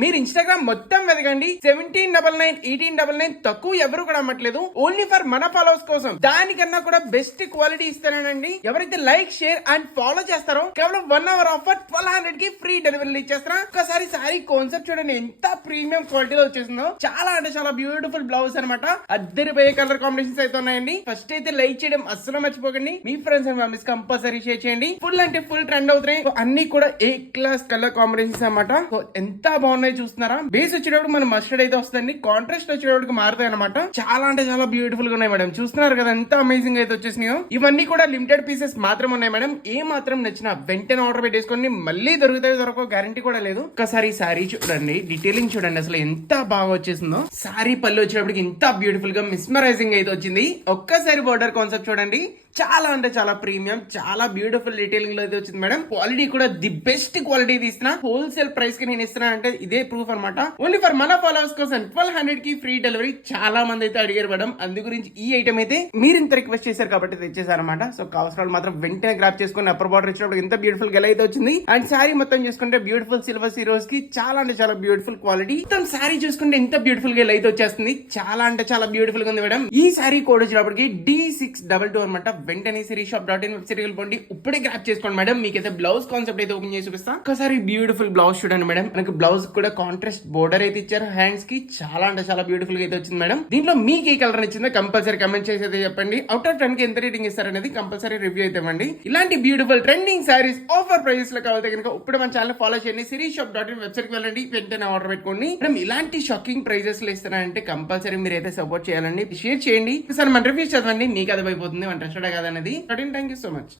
మీరు ఇన్స్టాగ్రామ్ మొత్తం వెతకండి 1799, 1899 తక్కువ ఎవరు కూడా అమ్మట్లేదు. ఓన్లీ ఫర్ మన ఫాలోవర్స్ కోసం. దానికన్నా కూడా బెస్ట్ క్వాలిటీ ఇస్తానండి. ఎవరైతే లైక్, షేర్ అండ్ ఫాలో చేస్తారో కేవలం 1 hour ఆఫర్ 1200 కి ఫ్రీ డెలివరీ ఇచ్చేస్తారా. ఒకసారి సారీ కాన్సెప్ట్ చూడండి ఎంత ప్రీమియం క్వాలిటీలో వచ్చేసిందో. చాలా అంటే చాలా బ్యూటిఫుల్ బ్లౌజ్ అనమాట. అద్దరిపోయే కలర్ కాంబినేషన్స్ అయితే ఉన్నాయండి. ఫస్ట్ అయితే లైక్ చేయడం అస్సలు మర్చిపోకండి. మీ friends and families compulsory share చేయండి. ఫుల్ అంటే ఫుల్ ట్రెండ్ అవుతున్నాయి. అన్ని కూడా ఏ క్లాస్ కలర్ కాంబినేషన్స్ అనమాట. ఎంత బాగున్నాయి చూస్తున్నారా. బేస్ వచ్చేటప్పుడు మనం మస్టర్డ్ అయితే వస్తుంది, కాంట్రాస్ట్ వచ్చేటప్పుడు మారుతాయి అనమాట. చాలా అంటే చాలా బ్యూటిఫుల్ గా ఉన్నాయి మేడం. చూస్తున్నారు కదా ఎంత అమేజింగ్ అయితే వచ్చేసినాయో. ఇవన్నీ కూడా లిమిటెడ్ పీసెస్ మాత్రం ఉన్నాయి మేడం. ఏ మాత్రం నచ్చినా వెంటనే ఆర్డర్ పెట్టేసుకొని మళ్ళీ దొరకవు గ్యారంటీ కూడా లేదు. ఒకసారి సారీ చూడండి, డీటెయిలింగ్ చూడండి అసలు ఎంత బాగా వచ్చేసిందో. సారీ పళ్ళు వచ్చేటప్పటికి ఇంత బ్యూటిఫుల్ గా మిస్మరైజింగ్ అయితే వచ్చింది. ఒక్కసారి బోర్డర్ కాన్సెప్ట్ చూడండి, చాలా అంటే చాలా ప్రీమియం, చాలా బ్యూటిఫుల్ డీటెయిలింగ్ లో అయితే వచ్చింది మేడం. క్వాలిటీ కూడా ది బెస్ట్ క్వాలిటీ ఇస్తున్నా. హోల్సేల్ ప్రైస్ కి నేను ఇస్తున్నా అంటే ఇదే ప్రూఫ్ అనమాట. ఓన్లీ ఫర్ మన ఫాలోవర్స్ కోసం 1200 కి ఫ్రీ డెలివరీ. చాలా మంది అయితే అడిగారు మేడం. అందు గురించి ఈ ఐటమ్ అయితే మీరు ఇంత రిక్వెస్ట్ చేశారు కాబట్టి తెచ్చేసారు అనమాట. సో కావాల్సిన వాళ్ళు మాత్రం వెంటనే గ్రాప్ చేసుకుని అప్పర్ బార్డర్ ఇచ్చినప్పుడు ఎంత బ్యూటిఫుల్ గెల అయితే వచ్చింది. అండ్ శారీ మొత్తం చూసుకుంటే బ్యూటిఫుల్ సిల్వర్ సీరోస్ కి చాలా అంటే చాలా బ్యూటిఫుల్ క్వాలిటీ. మొత్తం శారీ చూసుకుంటే ఎంత బ్యూటిఫుల్ గెల అయితే వచ్చేస్తుంది. చాలా అంటే చాలా బ్యూటిఫుల్ గా ఉంది మేడం. ఈ శారీ కోడ్ వచ్చినప్పటికి D622 అనమాట. వెంటనే sirisshop.in వెబ్సైట్ వెళ్ళిపోండి. ఇప్పుడే గ్రాప్ చేసుకోండి మేడం. మీకైతే బ్లౌజ్ కాన్సెప్ట్ అయితే ఓపెన్ చేసి చూపిస్తా. ఒకసారి బ్యూటిఫుల్ బ్లౌజ్ చూడండి మేడం. మనకి బ్లౌజ్ కూడా కాంట్రాస్ట్ బోర్డర్ అయితే ఇచ్చారు. హ్యాండ్స్ కి చాలా అంటే చాలా బ్యూటిఫుల్ గా అయితే వచ్చింది మేడం. దీంట్లో మీకు ఏ కలర్ నచ్చిందో కంపల్సరీ కమెంట్ చేసి అయితే చెప్పండి. అవుట్ ఆఫ్ 10 కి ఎంత రేటింగ్ ఇస్తారనేది కంపల్సరీ రివ్యూ అయితే ఇవ్వండి. ఇలాంటి beautiful trending saris offer prices లో కావాలి కనుక ఇప్పుడు మన ఛానల్ ఫాలో చేయండి. sirisshop.in వెబ్సైట్ కి వెళ్ళండి, వెంటనే ఆర్డర్ పెట్టుకోండి. మేడం ఇలాంటి షాకింగ్ ప్రైజెస్ లో ఇస్తారంటే కంపల్సరీ మీరు అయితే సపోర్ట్ చేయాలండి. షేర్ చేయండి. సార్ మన రివ్యూస్ చదవండి, మీకు అర్థమైపోతుంది మన ట్రస్టెడ్ కాదనేది. Thank you so much.